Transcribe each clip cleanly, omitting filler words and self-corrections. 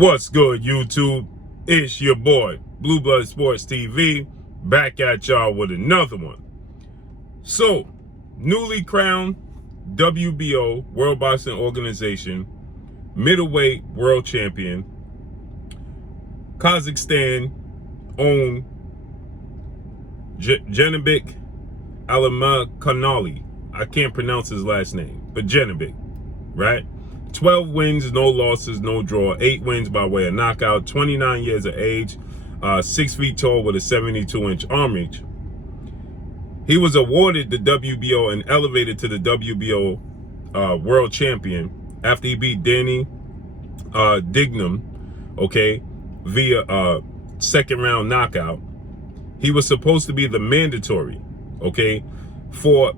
What's good, YouTube? It's your boy, Blue Blood Sports TV, back at y'all with another one. So, newly crowned WBO, World Boxing Organization, middleweight world champion, Kazakhstan owned Janibek ALIMKHANULY. I can't pronounce his last name, but Janibek, right? 12 wins, no losses, no draw. 8 wins by way of knockout. 29 years of age. 6 feet tall with a 72-inch arm reach. He was awarded the WBO and elevated to the WBO world champion after he beat Danny Dignam, okay, via second round knockout. He was supposed to be the mandatory, okay, for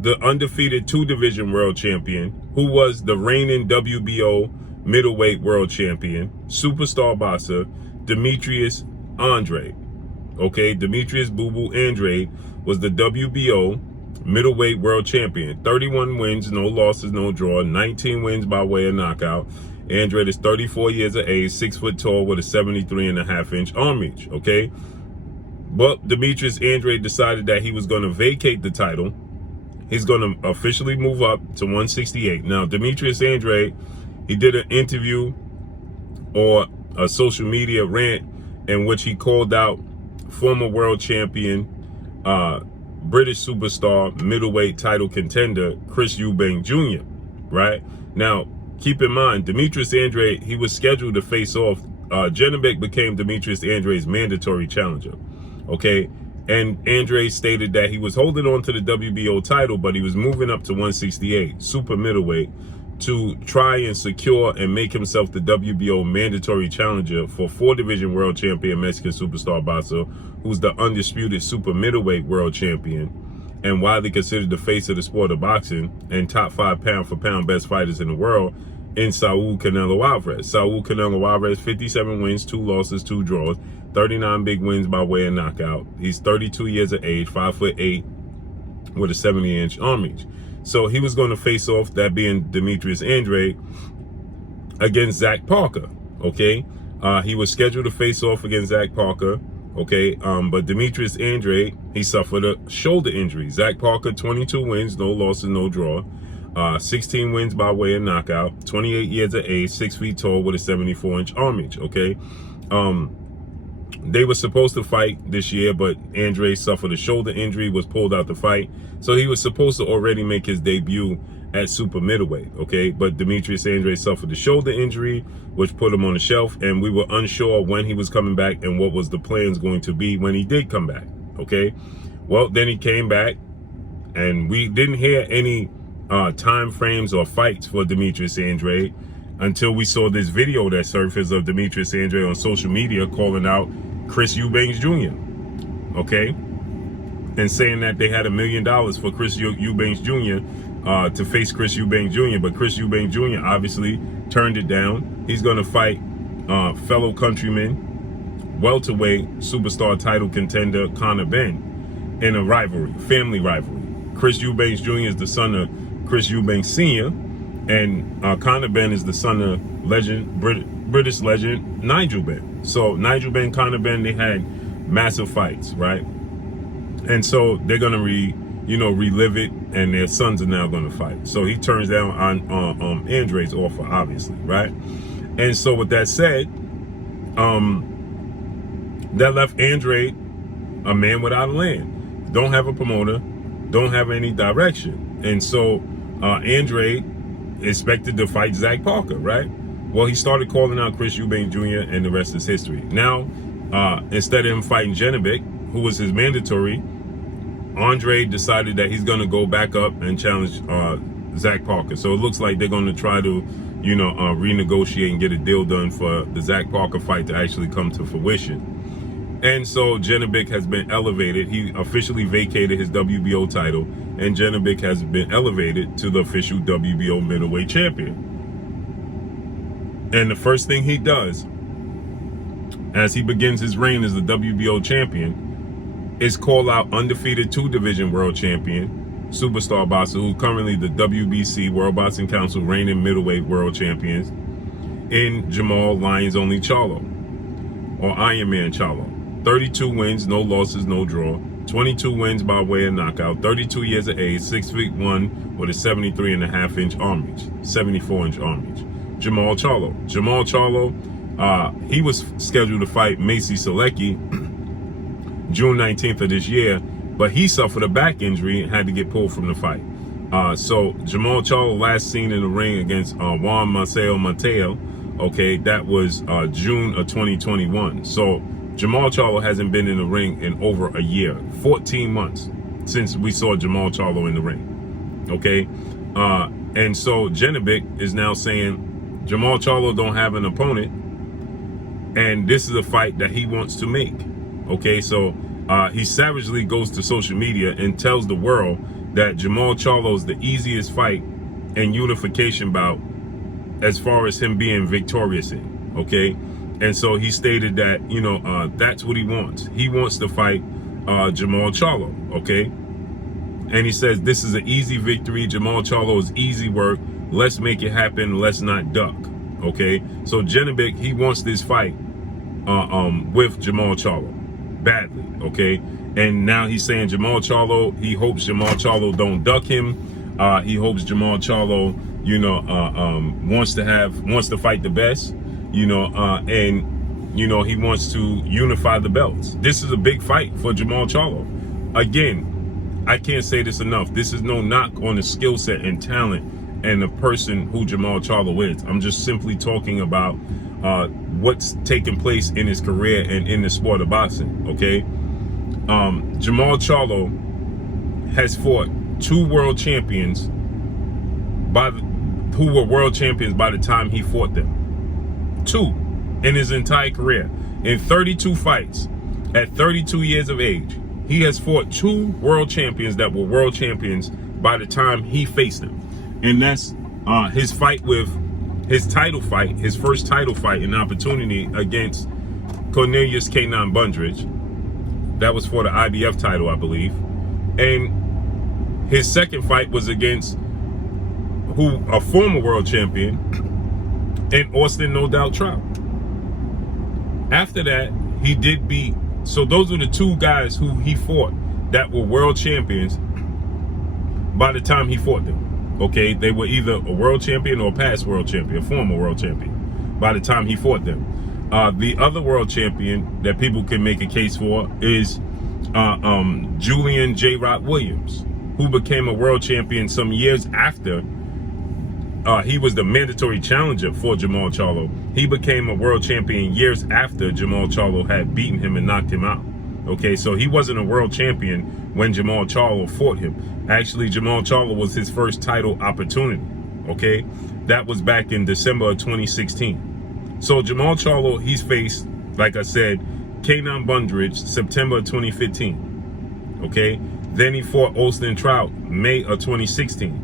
the undefeated 2-division world champion, who was the reigning WBO middleweight world champion, superstar boxer, Demetrius Andrade. Okay, Demetrius Boo Boo Andrade was the WBO middleweight world champion. 31 wins, no losses, no draw. 19 wins by way of knockout. Andrade is 34 years of age, 6 foot tall with a 73.5-inch arm reach. Okay, but Demetrius Andrade decided that he was going to vacate the title. He's going to officially move up to 168. Now, Demetrius Andrade, he did an interview or a social media rant in which he called out former world champion, British superstar, middleweight title contender, Chris Eubank Jr., right? Now, keep in mind, Demetrius Andrade, he was scheduled to face off. Janibek became Demetrius Andrade's mandatory challenger, okay? And Andrade stated that he was holding on to the WBO title, but he was moving up to 168, super middleweight, to try and secure and make himself the WBO mandatory challenger for 4-division world champion Mexican superstar boxer, who's the undisputed super middleweight world champion and widely considered the face of the sport of boxing and top 5 pound-for-pound best fighters in the world, in Saul Canelo Alvarez. Saul Canelo Alvarez, 57 wins, 2 losses, 2 draws, 39 big wins by way of knockout. He's 32 years of age, 5'8", with a 70-inch arm reach. So he was going to face off, that being Demetrius Andrade, against Zach Parker, okay? He was scheduled to face off against Zach Parker, okay? But Demetrius Andrade, he suffered a shoulder injury. Zach Parker, 22 wins, no losses, no draw. 16 wins by way of knockout, 28 years of age, 6 feet tall with a 74-inch arm reach, okay? They were supposed to fight this year, but Andrade suffered a shoulder injury, was pulled out the fight. So he was supposed to already make his debut at super middleweight, okay? But Demetrius Andrade suffered a shoulder injury, which put him on the shelf, and we were unsure when he was coming back and what was the plans going to be when he did come back, okay? Well, then he came back, and we didn't hear any time frames or fights for Demetrius Andrade until we saw this video that surfaced of Demetrius Andrade on social media calling out Chris Eubank Jr., okay, and saying that they had $1 million for Chris Eubank Jr. To face Chris Eubank Jr., but Chris Eubank Jr. obviously turned it down. He's going to fight fellow countryman, welterweight superstar title contender Conor Benn in a rivalry, family rivalry. Chris Eubank Jr. is the son of Chris Eubank Sr., and Conor Benn is the son of British legend Nigel Benn. So Nigel Benn, Conor Benn, they had massive fights, right? And so they're gonna relive it, and their sons are now gonna fight. So he turns down on Andrade's offer, obviously, right? And so with that said, that left Andrade a man without a land. Don't have a promoter, don't have any direction, and so Andrade expected to fight Zach Parker, right? Well, he started calling out Chris Eubank Jr., and the rest is history. Now, instead of him fighting Janibek, who was his mandatory, Andrade decided that he's going to go back up and challenge Zach Parker. So it looks like they're going to try to, renegotiate and get a deal done for the Zach Parker fight to actually come to fruition. And so Janibek has been elevated. He officially vacated his WBO title, and Janibek has been elevated to the official WBO middleweight champion. And the first thing he does as he begins his reign as the WBO champion is call out undefeated 2-division world champion, superstar boxer, who's currently the WBC, World Boxing Council, reigning middleweight world champions, in Jermall Lions Only Charlo, or Iron Man Charlo. 32 wins, no losses, no draw. 22 wins by way of knockout. 32 years of age, 6'1" with a 73.5-inch arm reach, 74-inch arm reach. Jermall Charlo. Jermall Charlo, he was scheduled to fight Macy Selecki June 19th of this year, but he suffered a back injury and had to get pulled from the fight. So Jermall Charlo last seen in the ring against Juan Marcelo Mateo, okay, that was June of 2021. So Jermall Charlo hasn't been in the ring in over a year, 14 months since we saw Jermall Charlo in the ring, okay? And so Janibek is now saying Jermall Charlo don't have an opponent, and this is a fight that he wants to make, okay? So he savagely goes to social media and tells the world that Jermall Charlo is the easiest fight in unification bout as far as him being victorious in, okay? And so he stated that, you know, that's what he wants. He wants to fight Jermall Charlo, okay? And he says, this is an easy victory. Jermall Charlo is easy work. Let's make it happen. Let's not duck, okay? So Janibek, he wants this fight with Jermall Charlo badly, okay? And now he's saying Jermall Charlo, he hopes Jermall Charlo don't duck him. He hopes Jermall Charlo, you know, wants to fight the best, you know, and, you know, he wants to unify the belts. This is a big fight for Jermall Charlo. Again, I can't say this enough. This is no knock on the skill set and talent and the person who Jermall Charlo is. I'm just simply talking about what's taking place in his career and in the sport of boxing, okay? Jermall Charlo has fought two world champions who were world champions by the time he fought them. Two in his entire career. In 32 fights, at 32 years of age, he has fought two world champions that were world champions by the time he faced them. And that's his fight with his title fight, his first title fight and opportunity against Cornelius K9 Bundridge. That was for the IBF title, I believe. And his second fight was against a former world champion and Austin No Doubt Trout. After that, he did beat, so those were the two guys who he fought that were world champions by the time he fought them. Okay, they were either a world champion or a past world champion, a former world champion by the time he fought them. The other world champion that people can make a case for is Julian J. Rock Williams, who became a world champion some years after he was the mandatory challenger for Jermall Charlo. He became a world champion years after Jermall Charlo had beaten him and knocked him out. Okay, so he wasn't a world champion when Jermall Charlo fought him. Actually, Jermall Charlo was his first title opportunity. Okay, that was back in December of 2016. So Jermall Charlo, he's faced, like I said, K9 Bundridge, September of 2015. Okay, then he fought Austin Trout, May of 2016.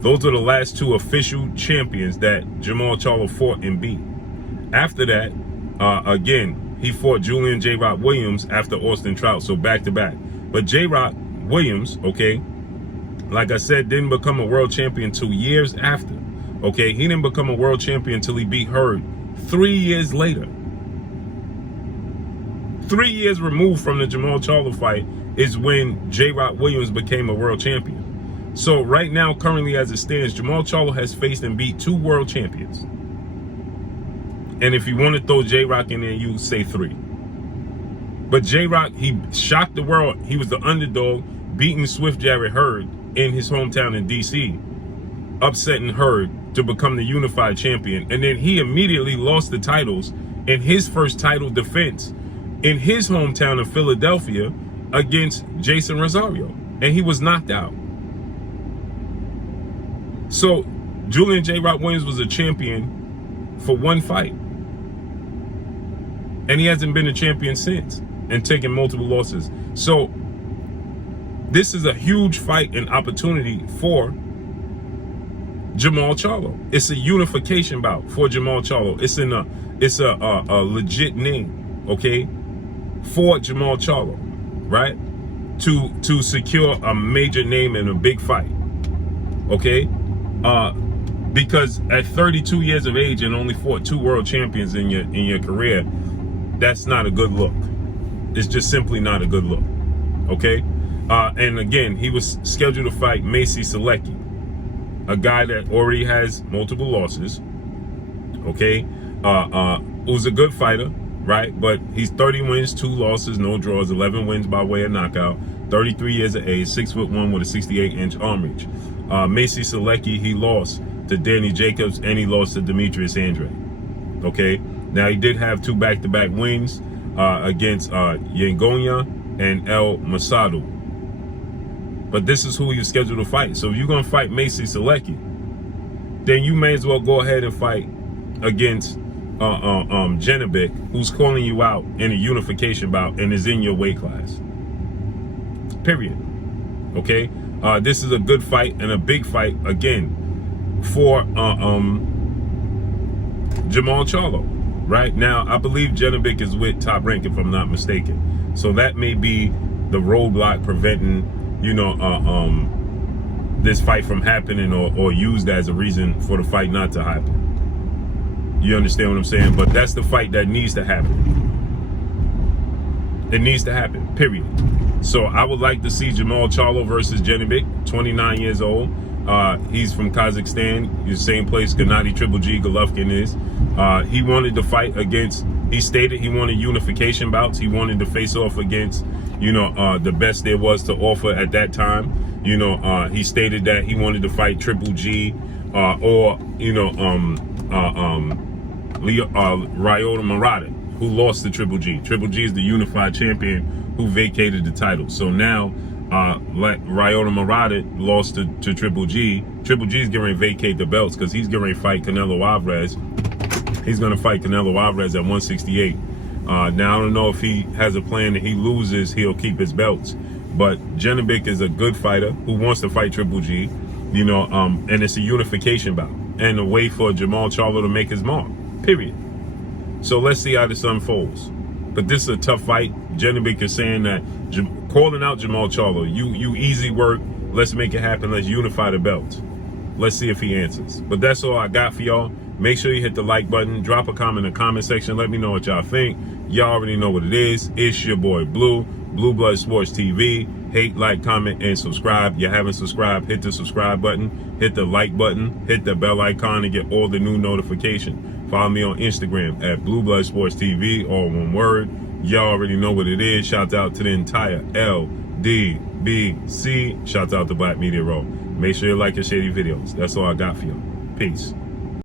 Those are the last two official champions that Jermall Charlo fought and beat. After that, again, he fought Julian J. Rock Williams after Austin Trout, so back to back. But J. Rock Williams, okay, like I said, didn't become a world champion 2 years after. Okay, he didn't become a world champion until he beat Hurd 3 years later. 3 years removed from the Jermall Charlo fight is when J. Rock Williams became a world champion. So right now, currently as it stands, Jermall Charlo has faced and beat two world champions. And if you want to throw J-Rock in there, you say 3. But J-Rock, he shocked the world. He was the underdog, beating Swift Jarrett Hurd in his hometown in D.C., upsetting Hurd to become the Unify champion. And then he immediately lost the titles in his first title defense in his hometown of Philadelphia against Jason Rosario. And he was knocked out. So Julian J. Rock Williams was a champion for one fight. And he hasn't been a champion since and taken multiple losses. So this is a huge fight and opportunity for Jermall Charlo. It's a unification bout for Jermall Charlo. It's a legit name, okay, for Jermall Charlo, right? To secure a major name in a big fight, okay? Because at 32 years of age and only fought 2 world champions in your career, that's not a good look. It's just simply not a good look. Okay? And again, he was scheduled to fight Macy Selecki, a guy that already has multiple losses. Okay? Who's a good fighter, right? But he's 30 wins, 2 losses, no draws, 11 wins by way of knockout, 33 years of age, 6'1" with a 68-inch arm reach. Macy Selecki, he lost to Danny Jacobs, and he lost to Demetrius Andrade. Okay? Now, he did have 2 back-to-back wins against Yangonya and El Masadu. But this is who you're scheduled to fight. So if you're going to fight Macy Selecki, then you may as well go ahead and fight against Janibek, who's calling you out in a unification bout and is in your weight class. Period. Okay? This is a good fight and a big fight, again, for Jermall Charlo. Right now, I believe Janibek is with Top Rank, if I'm not mistaken. So that may be the roadblock preventing, you know, this fight from happening, or used as a reason for the fight not to happen. You understand what I'm saying? But that's the fight that needs to happen. It needs to happen, period. So I would like to see Jermall Charlo versus Janibek, 29 years old. He's from Kazakhstan, the same place Gennady Triple G Golovkin is. He wanted to fight against, he stated he wanted unification bouts. He wanted to face off against, you know, the best there was to offer at that time. You know, he stated that he wanted to fight Triple G or, you know, Ryota Murata, who lost to Triple G. Triple G is the unified champion who vacated the title. So now, like Ryota Murata lost to Triple G. Triple G is going to vacate the belts because he's going to fight Canelo Alvarez. He's going to fight Canelo Alvarez at 168. Now, I don't know if he has a plan that he loses, he'll keep his belts. But Janibek is a good fighter who wants to fight Triple G, you know, and it's a unification bout and a way for Jermall Charlo to make his mark, period. So let's see how this unfolds. But this is a tough fight. Janibek is saying that, calling out Jermall Charlo, you easy work, let's make it happen, let's unify the belts. Let's see if he answers. But that's all I got for y'all. Make sure you hit the like button, drop a comment in the comment section, let me know what y'all think. Y'all already know what it is. It's your boy Blue, Blue Blood Sports TV. Hate, like, comment, and subscribe. You haven't subscribed, hit the subscribe button, hit the like button, hit the bell icon to get all the new notifications. Follow me on Instagram at Blue Blood Sports TV, all one word. Y'all already know what it is. Shout out to the entire LDBC. Shout out to Black Media Row. Make sure you like and share these videos. That's all I got for y'all. Peace.